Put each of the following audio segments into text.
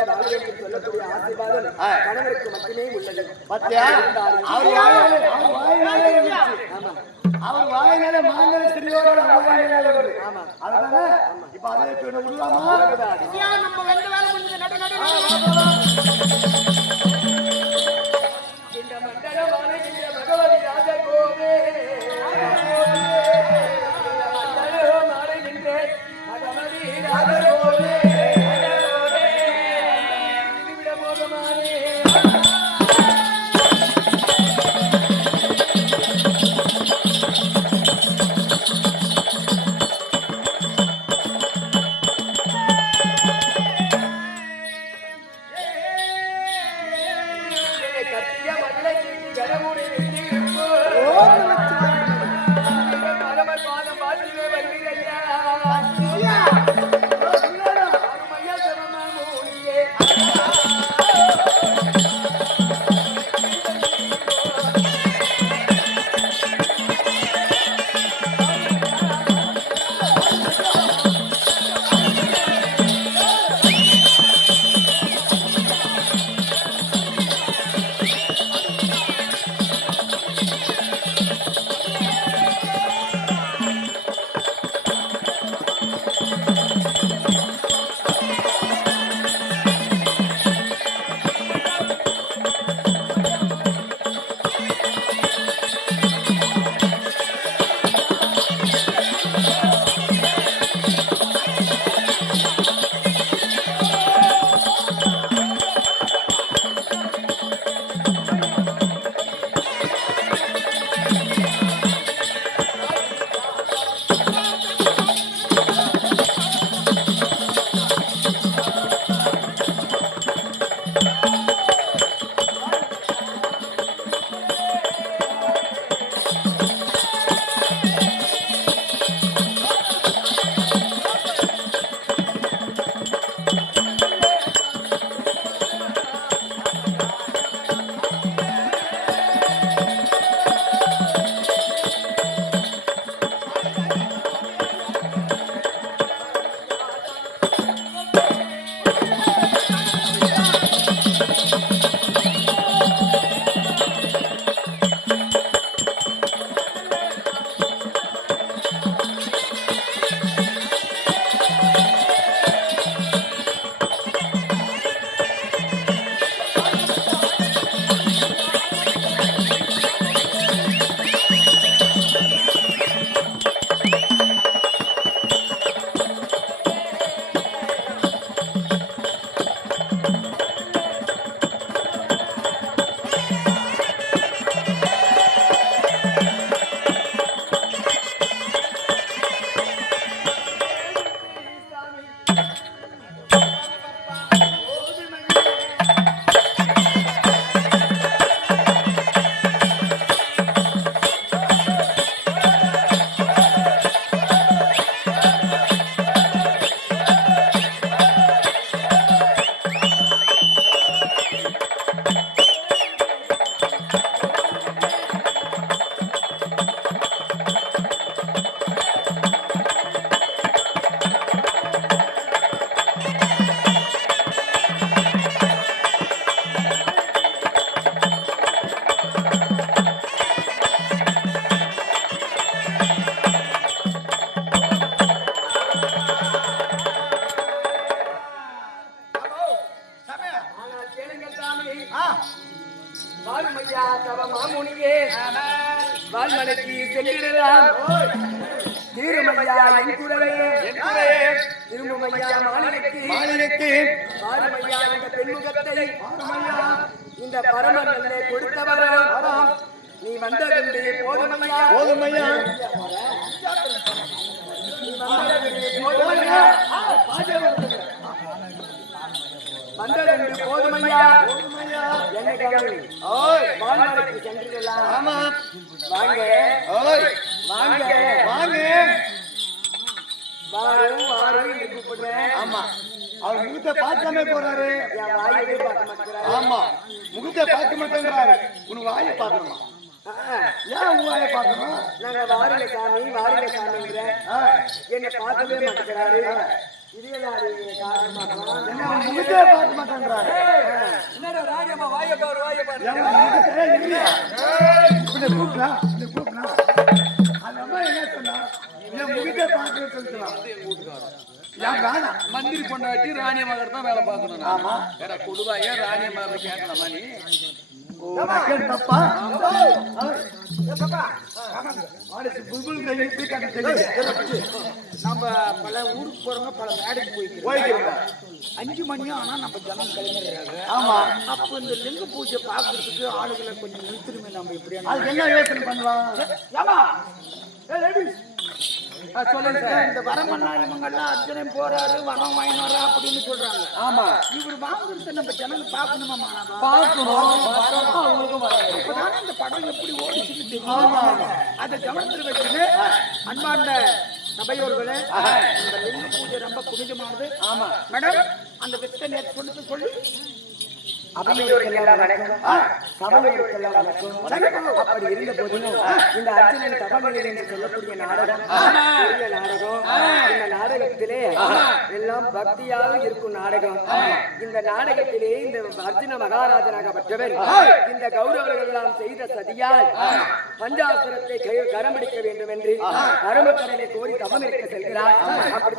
நல்லபடியாக வாழ வேண்டும் சொல்லக்கூடிய ஆசீர்வாதம் கணவருக்கு மட்டுமே உள்ளது. அவர் வாயினால மாங்கல சிறியோட ஆமா அதனால இப்ப அதை விடலாமா? நம்ம ரெண்டு வேலை முடிஞ்சு நடு நடு இந்த மண்டலமான இந்த பகவதி ராஜகோவே மண்டலமான இந்த பகவதி ராஜகோவே விட மோகமானே வால்மையா தவ மாமுனியே வால்மலைக்கு சென்றிடலாம் தீருமையா என் குரலையே திருமுமையா மாநிலக்கு வாருமையா இந்த பெண்முகத்தை இந்த பரமநல்லே கொடுத்தவரா நீ வந்ததென்று போதுமையா வந்ததென்று போதுமையா என்ன கவலை வான்மலைக்கு சென்றிடலாம் வாங்க வாங்க வாங்க வாரும் வாரும் என்று கூப்பிடுறேன். ஆமா அவர் முகத்தை பார்க்காம போறாரு, என் வாயை பார்க்க மாட்டேங்கிறாரு. ஆமா முகத்தை பார்க்க மாட்டேங்கிறாரு, உன் வாயை பார்க்கணுமா? ஏன் உன் வாயை பார்க்கணும்? நாங்க வாரில சாமி வாரில சாமிங்கிறேன், என்னை பார்க்கவே மாட்டேங்கிறாரு. என்ன முகத்தை பார்க்க மாட்டேன்றாரு. என்னடா ராணியம்மா வாய பாரு என் முகத்தை இல்லையா? இப்படி கூப்பிடா, இப்படி கூப்பிடா. அந்த அம்மா என்ன சொன்னா? என் முகத்தை பார்க்கணும்னு சொல்லிக்கலாம். ஏன் வேணாம்? மந்திரி பொண்டாட்டி ராணியம்மா கிட்ட தான் வேலை பார்க்கணும். ஆமா. வேற கொடுவாயே ராணியம்மா கேட்கலாமா நீ? கேட்டு தப்பா? புல்புல் இப்படி காட்ட தெரியுது. நம்ம பல ஊருக்கு போறோங்க, பல மேடைக்கு போய்க்கிறோம். 5 மணியும் ஆனா நம்ம ஜனம் கிளம்பிடுறாங்க. ஆமா. அப்ப இந்த லிங்க பூஜை பாக்குறதுக்கு ஆளுகளை கொஞ்சம் நிறுத்திருமே. நம்ம இப்படியா அதுக்கு என்ன யோசனை பண்ணலாம்? சொல்லுங்க சார். இந்த வரமன்னா இவங்கெல்லாம் அர்ஜுனன் போறாரு, வரம் வாங்கினாரு அப்படின்னு சொல்றாங்க. ஆமா. இவர் வாங்குறத நம்ம ஜனங்க பார்க்கணுமா? பார்க்கணும். அவங்களுக்கும் வராது. இப்பதானே இந்த படம் எப்படி ஓடிச்சுன்னு தெரியும். அதை கவனத்தில் வச்சுட்டு அன்பார்ந்த சபையோர்களே, இந்த லிங்க பூஜை ரொம்ப புனிதமானது. ஆமா. மேடம், அந்த வித்தை நேற்று கொண்டு சொல்லி அவையோருக்கெல்லாம் வணக்கம். சபையோருக்கெல்லாம் வணக்கம். அப்படி இருந்த போதிலும் இந்த அர்ஜுனன் தபநிலை என்று சொல்லக்கூடிய நாடகம் பெரிய நாடகம். இந்த நாடகத்திலே எல்லாம் பக்தியாக இருக்கும் நாடகம். இந்த நாடகத்திலே இந்த அர்ஜுன மகாராஜனாகப்பட்டவர் இந்த கௌரவர்கள் எல்லாம் செய்த சதியால் பஞ்சாசுரத்தை கரம் பிடிக்க வேண்டும் என்று தர்மக்கடலை கோரி தவம் இருக்க செல்கிறார். அப்படி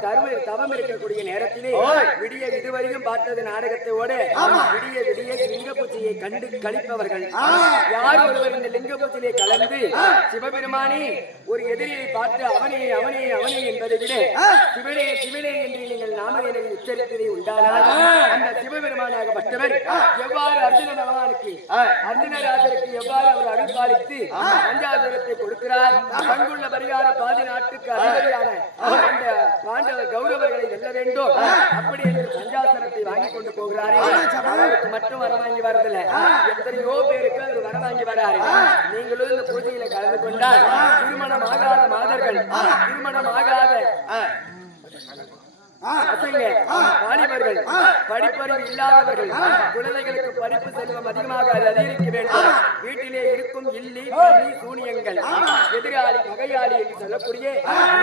தவம் இருக்கக்கூடிய நேரத்திலே விடிய இதுவரையும் பார்த்தது நாடகத்தோடு விடிய லிங்க பூஜையை கண்டு கழிப்பவர்கள் யார் ஒருவர் இந்த லிங்க பூஜையை கலந்து சிவபெருமானே ஒரு எதிரியை பார்த்து அவனே அவனே அவனே என்பதை விட சிவனே சிவனே என்று நீங்கள் நாமங்களை உச்சரித்ததை உண்டானால் அந்த சிவபெருமானாகப்பட்டவர் எவ்வாறு அர்ஜுன பகவானுக்கு அர்ஜுனராஜருக்கு எவ்வாறு அவர் அருள் பாலித்து பஞ்சாசுரத்தை கொடுக்கிறார். பங்குள்ள பரிகார பாதி நாட்டுக்கு அதிபதியான அந்த பாண்டவ கௌரவர்களை வெல்ல வேண்டும் அப்படி என்று பஞ்சாசுரத்தை வாங்கி கொண்டு போகிறாரே. அவருக்கு மட்டும் வரம் வாங்கி வரதில்ல, எத்தனையோ பேருக்கு அவர் வரம் வாங்கி வராரு. நீங்களும் இந்த பூஜையில கலந்து கொண்டால் திருமணம் ஆகாத மாதர்கள், திருமணம் ஆகாத வாலிபர்கள், படிப்பறிவு இல்லாதவர்கள், குழந்தைகளுக்கு படிப்பு செல்வம் அதிகமாக அதிகரிக்க வேண்டும். வீட்டிலே இருக்கும் இல்லி சூனியங்கள், எதிராளி பகையாளி என்று சொல்லக்கூடிய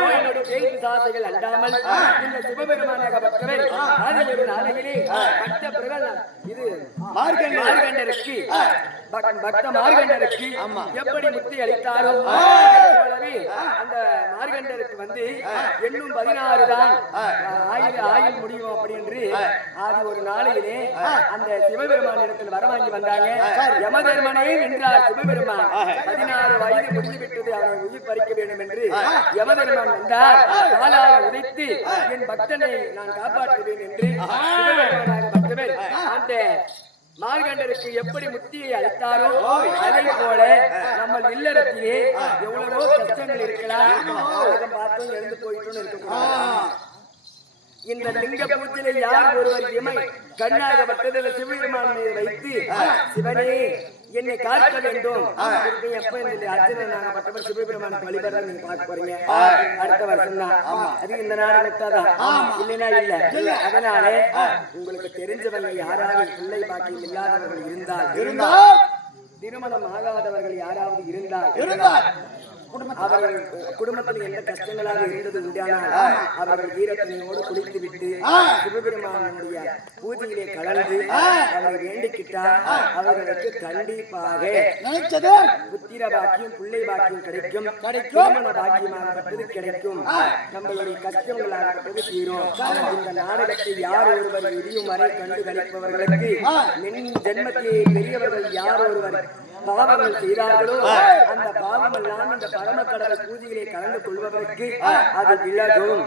நோய் நொடி பேய்து சாசைகள் அண்டாமல் இந்த சிவபெருமானாகப்பட்டவர் ஆதியொரு நாளையிலே பட்ட பிரகல் இது மார்கண்டருக்கு பக்த மார்கண்டருக்கு எப்படி முக்தி அளித்தாரோ அந்த மார்கண்டருக்கு வந்து இன்னும் 16 தான் ஆயுள் முடியும் அப்படி என்று அது ஒரு நாளையிலே அந்த சிவபெருமான் இடத்தில் வர வாங்கி வந்தாங்க. யமதர்மனே வென்றார் சிவபெருமான். 16 வயது முடிந்து விட்டது, அவரை உயிர் பறிக்க வேண்டும் என்று யமதர்மன் வந்தார். காலால் உதைத்து என் பக்தனை நான் காப்பாற்றுவேன் என்று சிவபெருமானாகப்பட்டவர் அந்த மார்கண்டருக்கு எப்படி முக்தியை அளித்தாரோ அதை போல நம்ம இல்லறத்திலே எவ்வளவோ கஷ்டங்கள் இருக்கலாம். பார்த்தோம் எழுந்து போயிட்டு இருக்கக்கூடாது. இந்த லிங்க பூஜையில யார் ஒருவர் இமை கண்ணாகப்பட்டது சிவபெருமானை வைத்து சிவனே என்னை காக்க வேண்டும் எப்ப இந்த அர்ஜுனனாகப்பட்டவர் சிவபெருமானுக்கு வழிபடுற நீங்க பார்க்க போறீங்க அடுத்த வருஷம் தான். அது இந்த நாடகத்தான் இல்லைன்னா இல்ல. அதனால உங்களுக்கு தெரிஞ்சவங்க யாராவது பிள்ளை பாக்கியம் இல்லாதவர்கள் இருந்தால், திருமணம் ஆகாதவர்கள் யாராவது இருந்தால் அவர்கள் குடும்பத்தில் எந்த கஷ்டங்களாக இருந்தது உண்டானால் அவர்கள் வீரத்தினையோடு குளித்து விட்டு சிவபெருமானுடைய பூஜையிலே கலந்து அவரை வேண்டிக்கிட்டால் அவர்களுக்கு கண்டிப்பாக புத்திர பாக்கியம் பிள்ளை பாக்கியம் கிடைக்கும். திருமண பாக்கியமாகப்பட்டது கிடைக்கும். நம்மளுடைய கஷ்டங்களாகப்பட்டது தீரும். இந்த நாடகத்தை யார் ஒருவர் இடியும் வரை கண்டு கழிப்பவர்களுக்கு மின் ஜென்மத்திலே பெரியவர்கள் யார் ஒருவர் பாவங்கள் செய்தார்களோ அந்த பாவம் எல்லாம் இந்த பரம கடவுள் பூஜையிலே கலந்து கொள்வதற்கு அது விலகும்.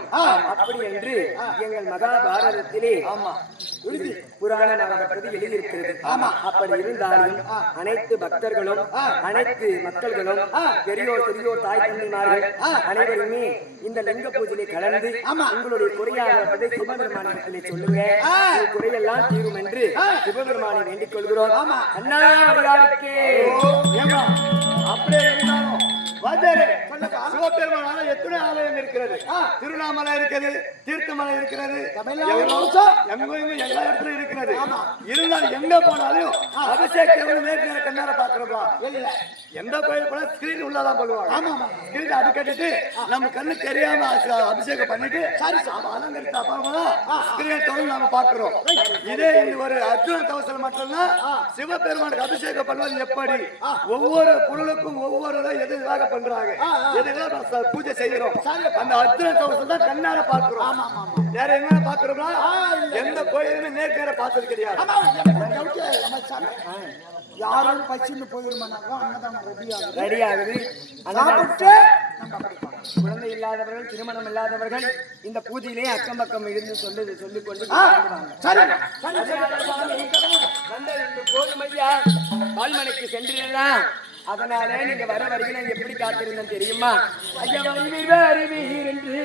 அப்படி என்று எங்கள் மகாபாரதத்திலே புராணமாகப்பட்டது எழுதியிருக்கிறது. அப்படி இருந்தாலும் அனைத்து பக்தர்களும் அனைத்து மக்கள்களும் பெரியோர் பெரியோர் தாய் தந்தைமார்கள் அனைவருமே இந்த லிங்க பூஜையிலே கலந்து உங்களுடைய குறையாகப்பட்டதை சிவபெருமானிடத்திலே சொல்லுங்க, குறையெல்லாம் தீரும் என்று சிவபெருமானை வேண்டிக் கொள்கிறோம். அண்ணா அப்படியே இருந்தாலும் வாத்தியாரே சொல்லுங்க. சிவபெருமானால எத்தனை ஆலயம் இருக்கிறது? திருவண்ணாமலை இருக்கிறது, தீர்த்தமலை இருக்கிறது, எங்கேயுமே எல்லா இடத்துலயும் இருக்கிறது. இருந்தாலும் எங்க போனாலும் அபிஷேகம் நேர்மையான கண்ணார பாக்குறோம். எந்த கோயில் போனா ஸ்கிரீன் உள்ளதான் போடுவாங்க. ஸ்கிரீன் அது கட்டிட்டு நம்ம கண்ணு தெரியாம அபிஷேகம் பண்ணிட்டு அலங்கரித்த அப்புறமா ஸ்கிரீன் தொடர்ந்து நாம பாக்குறோம். இதே இந்த ஒரு அர்ஜுன கவசம் மட்டும்தான் சிவபெருமானுக்கு அபிஷேகம் பண்ணுவது எப்படி? ஒவ்வொரு பொருளுக்கும் ஒவ்வொரு எதுக்காக பண்றாங்க, எதுக்காக பூஜை செய்யறோம். அந்த அர்ஜுன கவசம் தான் கண்ணார பாக்குறோம். வேற என்ன பாக்குறோம்னா எந்த கோயிலுமே நேர்கார பார்த்தது கிடையாது. யாரும் பச்சின்னு போயிருமானாக்கா அன்னதானம் ரெடி ஆகுது. குழந்தை இல்லாதவர்கள், திருமணம் இல்லாதவர்கள் இந்த பூஜையிலே அக்கம் பக்கம் இருந்து சொல்லிக் கொண்டு கோதுமையா பால்மனைக்கு சென்றீர்களாம். அதனாலே நீங்க வர வரைக்கும் எப்படி காத்திருந்தேன் தெரியுமா? ஐயா அறிவீர் என்று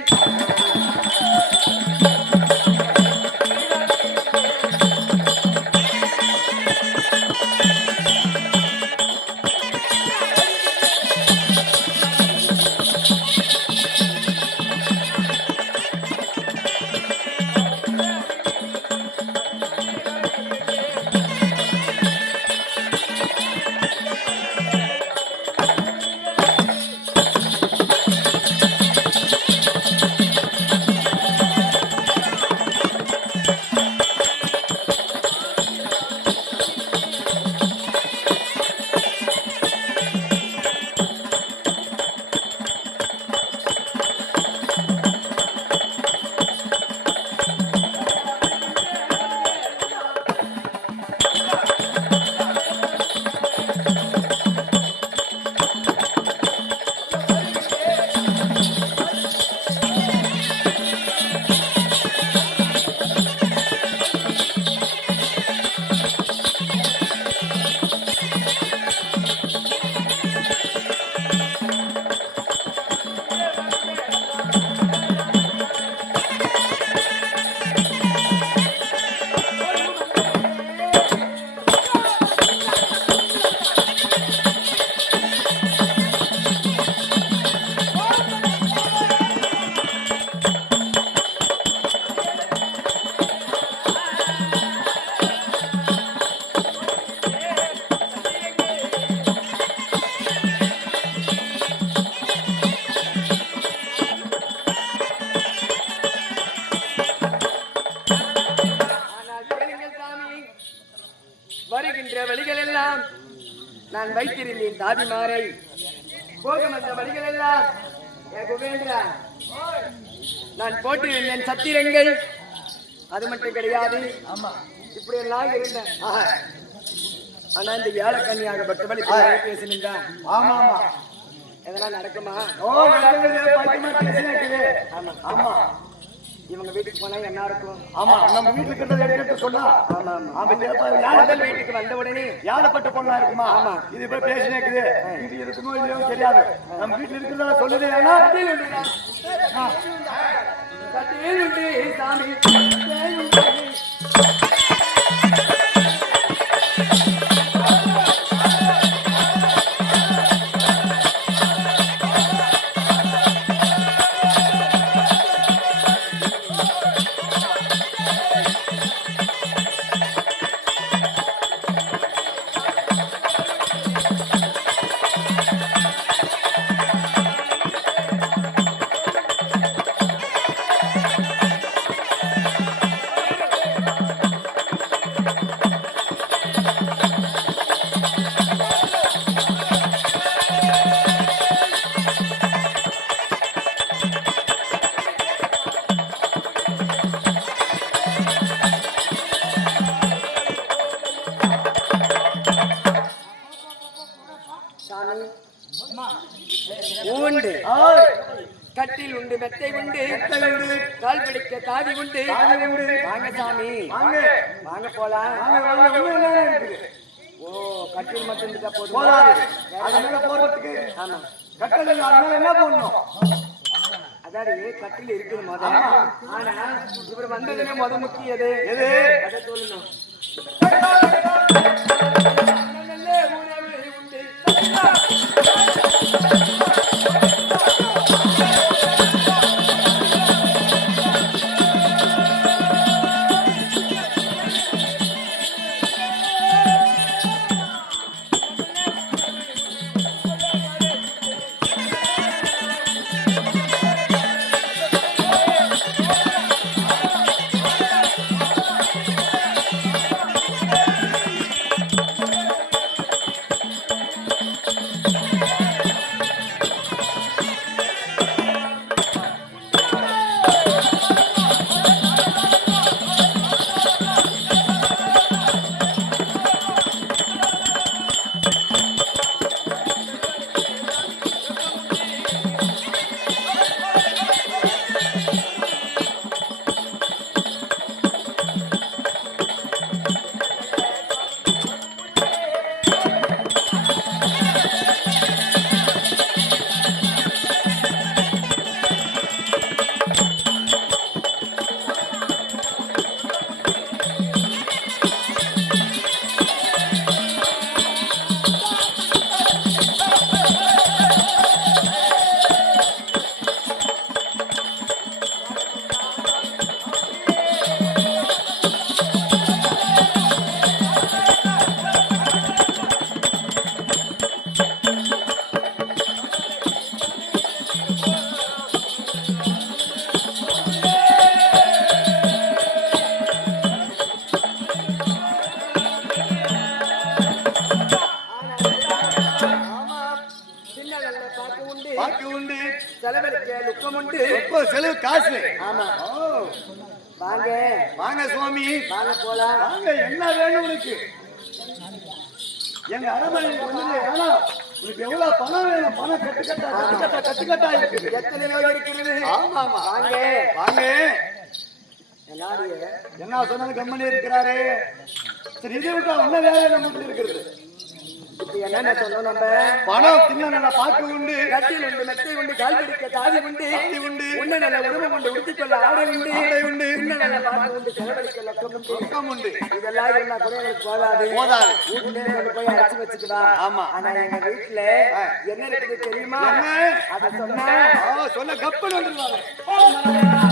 வருகின்ற வழிகள் எல்லாம் நான் வைத்திருந்தேன் தாதிமாரை. போகும் அந்த வழிகள் எல்லாம் நான் போட்டிருந்தேன் சத்திரங்கள். அது மட்டும் கிடையாது, இப்படி எல்லாம் இருந்தேன். ஆனா இந்த ஏழக்கன்னியாகப்பட்டவள் பேசுகின்றான். ஆமா ஆமா, எதெல்லாம் நடக்குமா? ஆமா, இவங்க வீட்டுக்கு போனா என்ன இருக்கும்? ஆமா, நம்ம வீட்டுக்கு இருக்கிறத சொன்னா வீட்டுக்கு வந்த உடனே யாரப்பட்ட பொண்ணா இருக்குமா? ஆமா, இது இப்ப பேசினே இருக்குது. இது இருக்குமோ இல்லையோ தெரியாது. நம்ம வீட்டுல இருக்கிறதா சொல்லுது. சாமி உண்டு, கட்டில் உண்டு, மெத்தை உண்டு, கால் பிடிக்க காதி உண்டு. வாங்க சாமி, வாங்க போலாம். ஓ, கட்டில் மட்டும் இருந்தா போதும். ஆமா, கட்டல் என்ன போடணும்? அதாவது கட்டில் இருக்குது முதல். ஆனா இவர் வந்ததுமே முக்கியது எது? அதை சொல்லணும். உண்டு செலவழிக்க லுக்கம் உண்டு. ரொம்ப செலவு காசு. ஆமா. ஓ, வாங்க வாங்க சுவாமி, வாங்க போலாம். வாங்க. என்ன வேணும் உனக்கு? எங்க அரண்மனைக்கு வந்து ஏன்னா உனக்கு எவ்வளவு பணம் வேணும்? பணம் கட்டுக்கட்டா இருக்குது. எத்தனையோ இருக்கிறது. ஆமா ஆமா. வாங்க வாங்க. எல்லாரும் என்ன சொன்னாலும் கம்மனி இருக்கிறாரு. சரி, இதை விட்டா என்ன வேலை நம்ம இருக்கிறது? இப்ப என்னென்ன சொன்னோம் நம்ம? பணம் தின்ன நல்லா பாக்கு உண்டு, கட்டில் உண்டு, மெத்தை உண்டு, கால் பிடிக்க தாதி உண்டு, தாடி உண்டு, உன்ன நல்ல உடம்பு உண்டு, உடுத்திக்கொள்ள ஆடை உண்டு, ஆடை உண்டு, இன்ன நல்ல பாட்டு உண்டு, செலவழிக்க லக்கம் உண்டு. பக்கம் உண்டு. இதெல்லாம் இருந்தா கூட எனக்கு போதாது. போதாது. வீட்டுல கொண்டு போய் அரைச்சு வச்சுக்கலாம். ஆமா. ஆனா எங்க வீட்டுல என்ன இருக்குது தெரியுமா? என்ன? அத சொன்னா சொல்ல கப்பல் வந்துருவாங்க.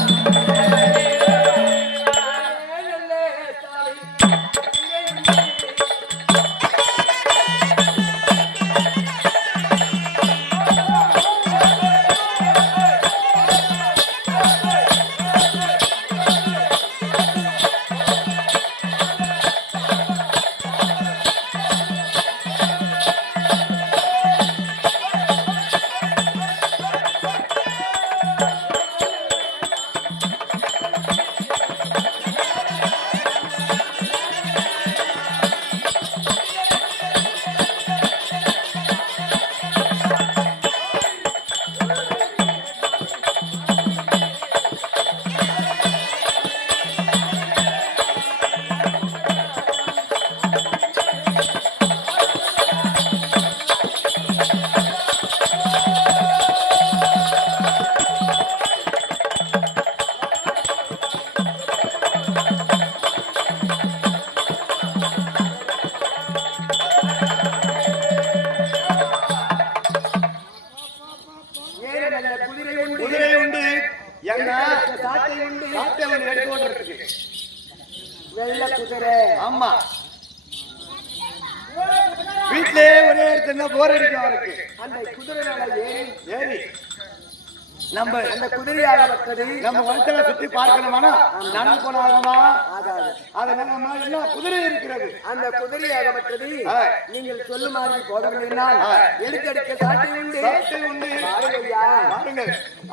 குதிரை உண்டு. என்ன? சாட்டை உண்டு, சாட்டை உண்டு எடுத்து ஓட்டுறதுக்கு. வெள்ளை குதிரை. ஆமா. வீட்டிலே ஒரே இடத்துல போர் அடிக்கும் அவருக்கு. அந்த குதிரை மேல ஏறி நம்ம அந்த குதிரையாகப்பட்டது நம்ம வனத்துல சுத்தி பார்க்கணுமானா நடந்து போனாலுமா? ஆகாது. அதனால நம்ம என்ன குதிரை இருக்கிறது. அந்த குதிரையாகப்பட்டது நீங்கள் சொல்லுமாறு போடவில்லை. எடுத்தடிக்க சாட்டை உண்டு, சாட்டை உண்டு. பாருங்கய்யா, பாருங்க,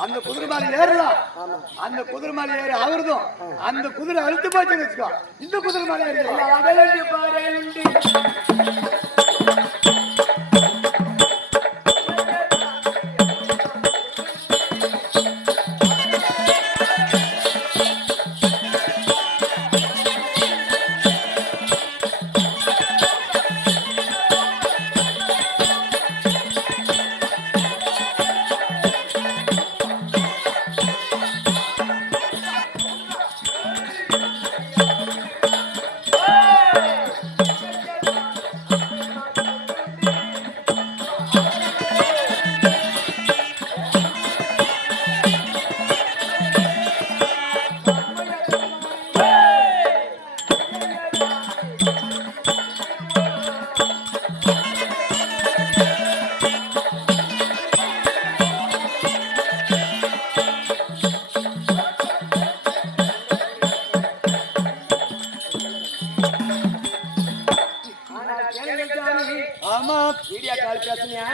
அந்த குதிரை மேல ஏறலாம். அந்த குதிரை மேல ஏறி அவர்தான் அந்த குதிரை அழுத்து போச்சுன்னு வச்சுக்கோ, இந்த குதிரை மேல ஏறலாம். அகலண்டு பாருண்டு. ஆமா, வீடியோ கால் பேசுனியா?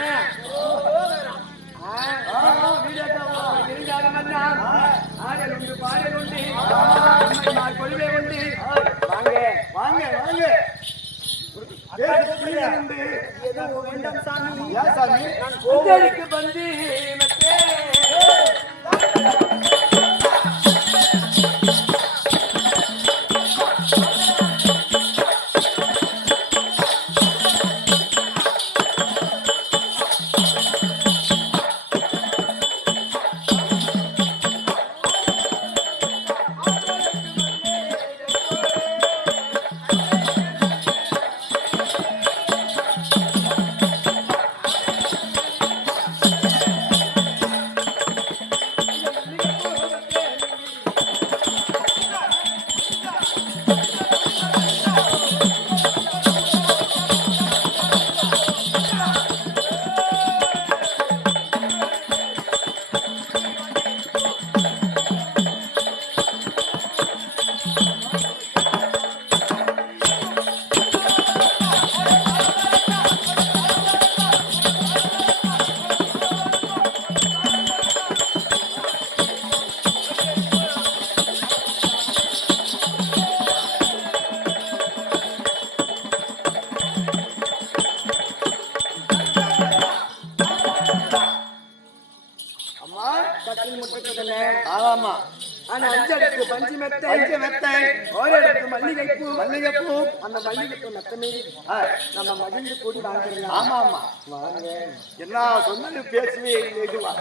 இருந்தாலும் அண்ணா, ஆடல் உண்டு, பாடல் உண்டு, கொள்கை உண்டு. வாங்க வாங்க வாங்க. பேசி புரிய உண்டு. ஏதோ வேண்டாம் சாமி. ஏன் சாமி? உங்களுக்கு வந்து மத்தே. கொடுத்ததுல ஆமா ஆனா 5 அடுக்கு பஞ்சு மெத்தை மெத்தை 1 அடுக்கு மல்லிகைப்பூ மல்லிகைப்பூ அந்த மல்லிகைப்பூ மெத்தமே நம்ம மகிழ்ந்து கூடி வாழ்ந்துடலாம். ஆமா ஆமா வாங்க என்ன சொன்னது பேசவே இதுவா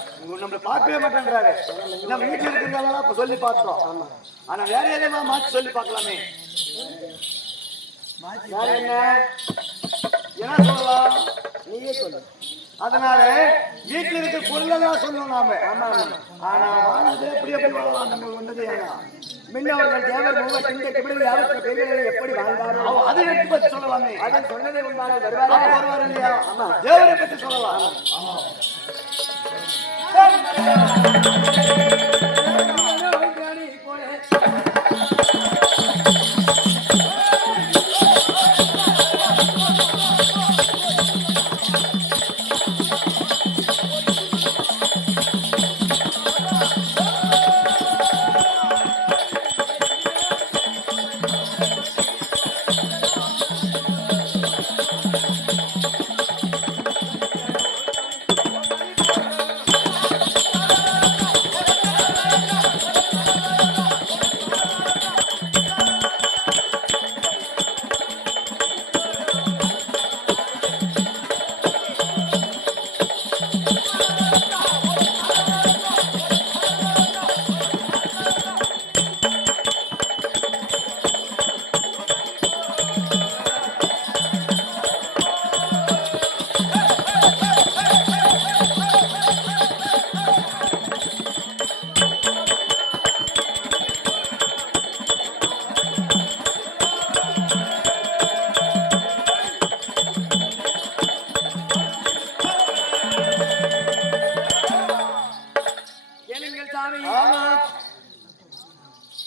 நம்மள பார்க்கவே மாட்டேங்கிறாரு. நம்ம வீட்டுல இருக்கிறதால இப்ப சொல்லி பார்த்தோம். ஆமா ஆனா வேற எதுமா மாத்தி சொல்லி பார்க்கலாமே. வேற என்ன என்ன சொல்லலாம் நீயே சொல்லு. அதனால வீட்டுல இருக்க பொருளெல்லாம் சொல்லணும் நாம. ஆமா ஆனா வானது எப்படி எப்படி வாழலாம் நம்ம வந்தது ஏன்னா மின்னவர்கள் தேவர் மூவர் திங்க கிபிடு யாருக்கு பெரியவர்களை எப்படி வாழ்ந்தாரோ அதை எடுத்து பத்தி சொல்லலாமே. அதை சொன்னதே உண்மையான வருவாரா வருவார் இல்லையா? ஆமா தேவரை பத்தி சொல்லலாம். ஆமா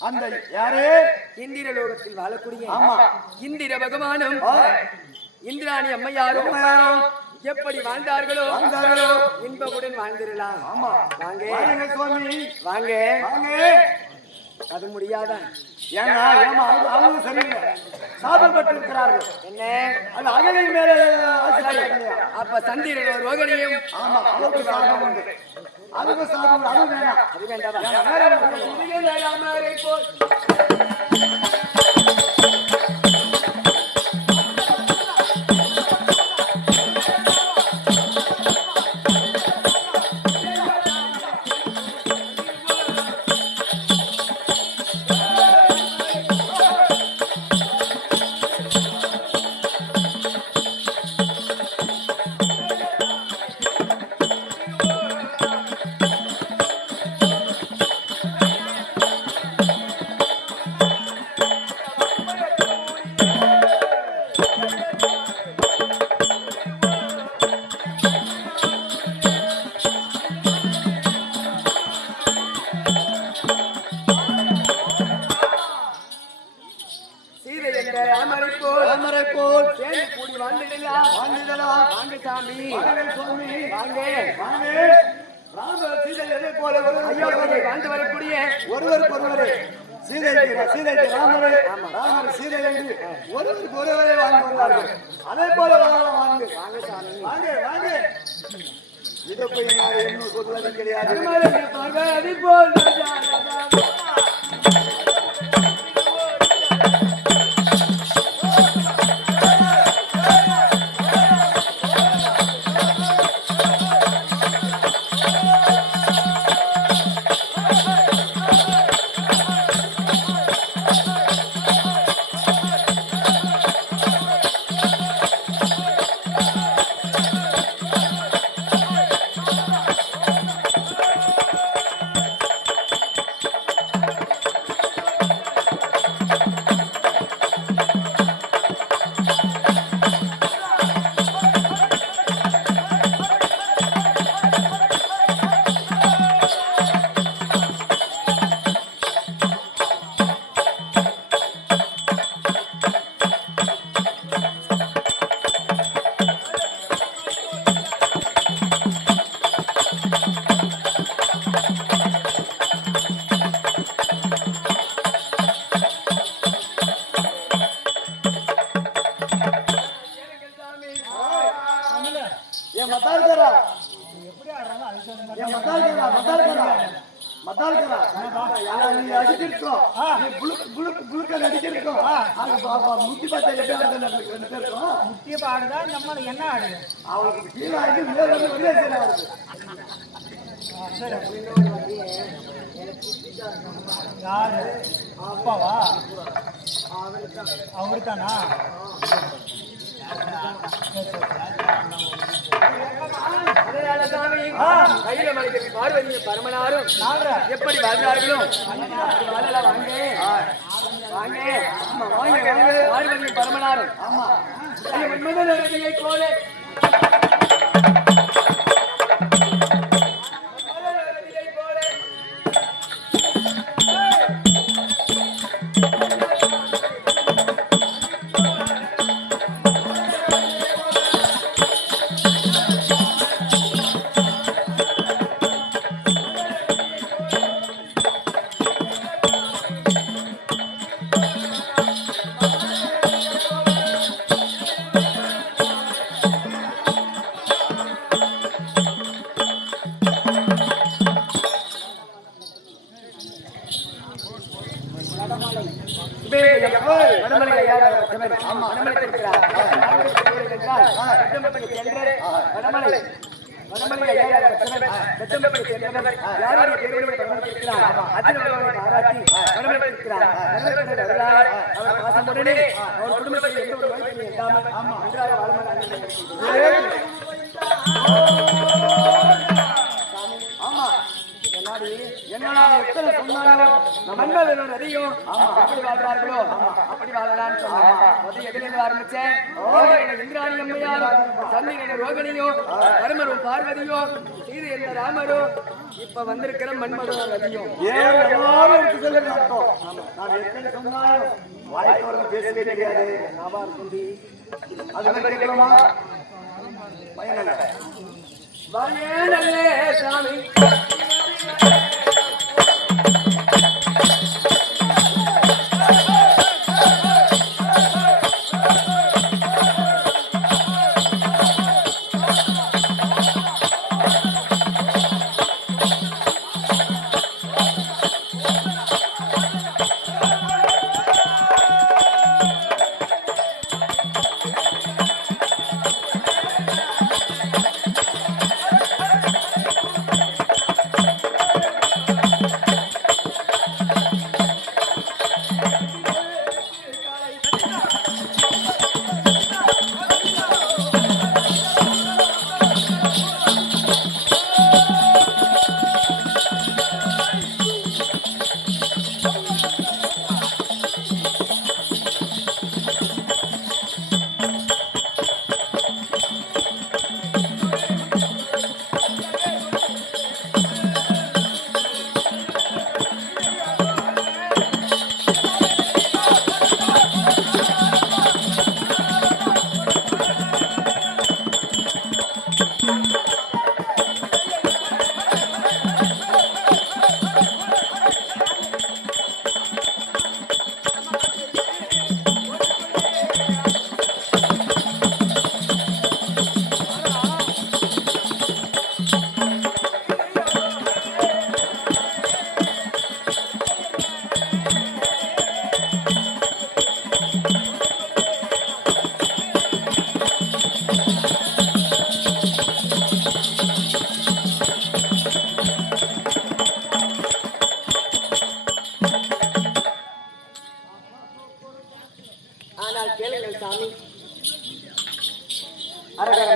அந்த யாரு இந்திர லோகத்தில் வாழக்கூடிய ஆமா இந்திர பகவானும் இந்திராணி அம்மையாரும் எப்படி வாழ்ந்தார்களோ இன்பமுடன் வாழ்ந்திடலாம். ஆமா வாங்க வாங்க சுவாமி வாங்க வாங்க. அது முடியாதா? ஏன்னா அவங்க சரியில்லை சாபப்பட்டு இருக்கிறார்கள். என்ன அது அகலை மேல ஆசை. அப்ப சந்திரன் ஒரு ரோகணியும் ஆமா அவருக்கு சாபம் உண்டு. அதுக்கு சாபம் அது வேணாம். அது வேண்டாமா? தாமரை போல் சேர்ந்து கூடி வாழ்ந்துடலாம். வாழ்ந்திடலாம். வாங்க சாமி வாங்க சுவாமி வாங்க வாங்க. ராமர் சீதை எதை போல ஐயோவை வாழ்ந்து வரக்கூடிய ஒருவருக்கு சீதை ராமரை ராமர் சீதை என்று ஒருவருக்கு ஒருவரை வாழ்ந்து வந்தார்கள். அதே போல வாழலாம். வாங்க வாங்க சாமி வாங்க வாங்க. இதை போய் நான் இன்னும் சொல்வது கிடையாது. அது போல் முட்டாள்தரா. ஆனா நீ அடிச்சிருக்கோம். நீ புழுக்க அடிச்சிருக்கோம். அது பாப்பா முட்டி பார்த்தா எப்படி ஆடுது நம்மளுக்கு 2 பேருக்கும். முக்கிய பாடுதான் நம்ம என்ன ஆடு அவளுக்கு கீழே ஆடி மேல வந்து வெளியே சேராது. யாரு அப்பாவா அவருதானா கையில மலைக்கு பார்வதி பரமனாரும் எப்படி வாழ்ந்தார்களோ வாழலாம். வாங்க பார்வதி பரமனாரும் போல என்னடா எத்தனை சொன்னாலும் மன்மதனோட அதிகம் எப்படி வாழ்றார்களோ அப்படி வாழலான்னு சொன்னேன். எதிலிருந்து ஆரம்பிச்சேன். இந்திராணி அம்மையாரும் சந்திரன ரோகிணியும் பரமரும் பார்வதியும் சீது என்ற ராமரும் இப்ப வந்திருக்கிற மன்மதனோட அதிகம். ஏன் எல்லாரும் எடுத்து சொல்ல மாட்டோம். நான் எத்தனை சொன்னாலும் வாய்க்கு வரது பேசவே தெரியாது. அது கேட்கலாமா? பயனில்லை. வாழே சாமி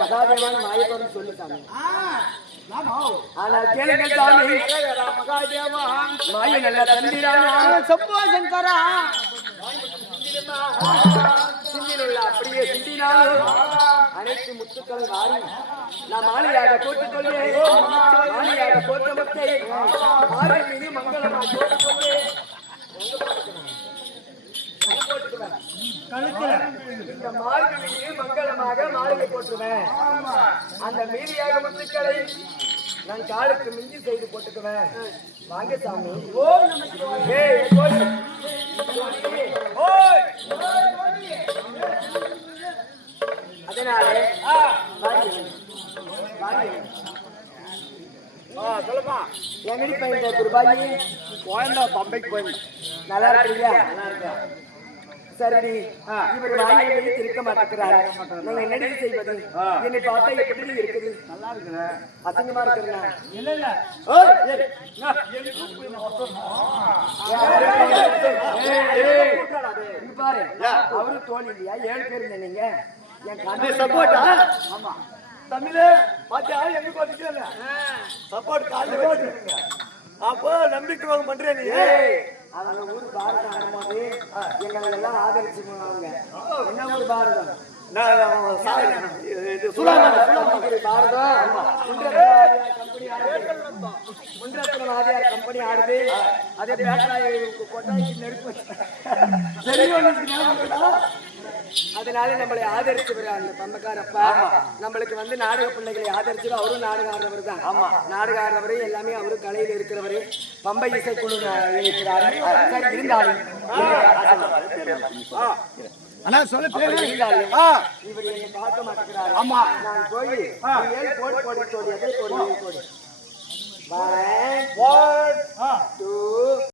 மகாதேவான மாயத்தோடு சொல்லு சாமி. ஆனால் கேளுங்கள் சாமி. மாய நல்ல தந்திரானா சம்போ சங்கரா சிந்தினுள்ள அப்படியே சிந்தினாலும் அனைத்து முத்துக்கள் வாரி நாம் மாலையாக போட்டுக்கொள்வேன். மாலையாக போட்ட முத்தை மாலை மீது மங்களமாக போட்டுக்கொள்வேன். இந்த மார்கழிக்கு மங்களமாக மாலையை போட்டுவேன். அந்த மீதியாக முத்துக்களை நான் காலுக்கு மிஞ்சி செய்து போட்டுக்குவேன். வாங்க சாமி. அதனாலே சொல்லுமா எங்கடி பையன் குருபாயி கோயம்பா பம்பைக்கு போயிருந்தேன். நல்லா இருக்கிறீங்க சரிடி இவர் வாயை வைத்து இருக்க மாட்டேங்கிறாரு நீங்க என்னடி செய்வது என்னை பார்த்தா எப்படி இருக்குது நல்லா இருக்குதே. அசிங்கமா இருக்கிறேன் இல்ல இல்ல ஓய், ஏய், இங்க பாரு அவரு தோல் இல்லையா 7 பேர் இருந்தீங்க நீங்க என் நீ கண்ணு சப்போர்ட்டா? ஆமா தமிழே பாத்தியா எங்க வந்துட்டே சப்போர்ட் காலையில வச்சிருக்கீங்க. அப்போ நம்பிக்கை வாங்க பண்றே நீ. அவங்க ஊர் பாரதம் ஆடும்போது எங்களை எல்லாம் ஆதரிச்சு போனாங்க என்ன ஊர் பாரதம் குன்றத்தினாதியார் கம்பெனி ஆடுது அதே பேட்டராய கொட்டாய்க்கு நெருப்பு அதனால நம்மளை ஆதரிச்சு அந்த பம்பக்காரப்பா நம்மளுக்கு வந்து நாடக பிள்ளைகளை ஆதரிச்சு அவரும் நாடக ஆடுறவர் தான் ஆமா நாடக ஆடுறவரு எல்லாமே அவரும் கலையில இருக்கிறவரு பம்பை இசைக்குழு இருக்கிறாரு சரி இருந்தாலும் ஆனா சொல்ல பேரு இவர் என்னை பார்க்க மாட்டேங்கிறாரு ஆமா நான் போய் 7 கோடி கோடி கோடி அதே கோடி கோடி 1 2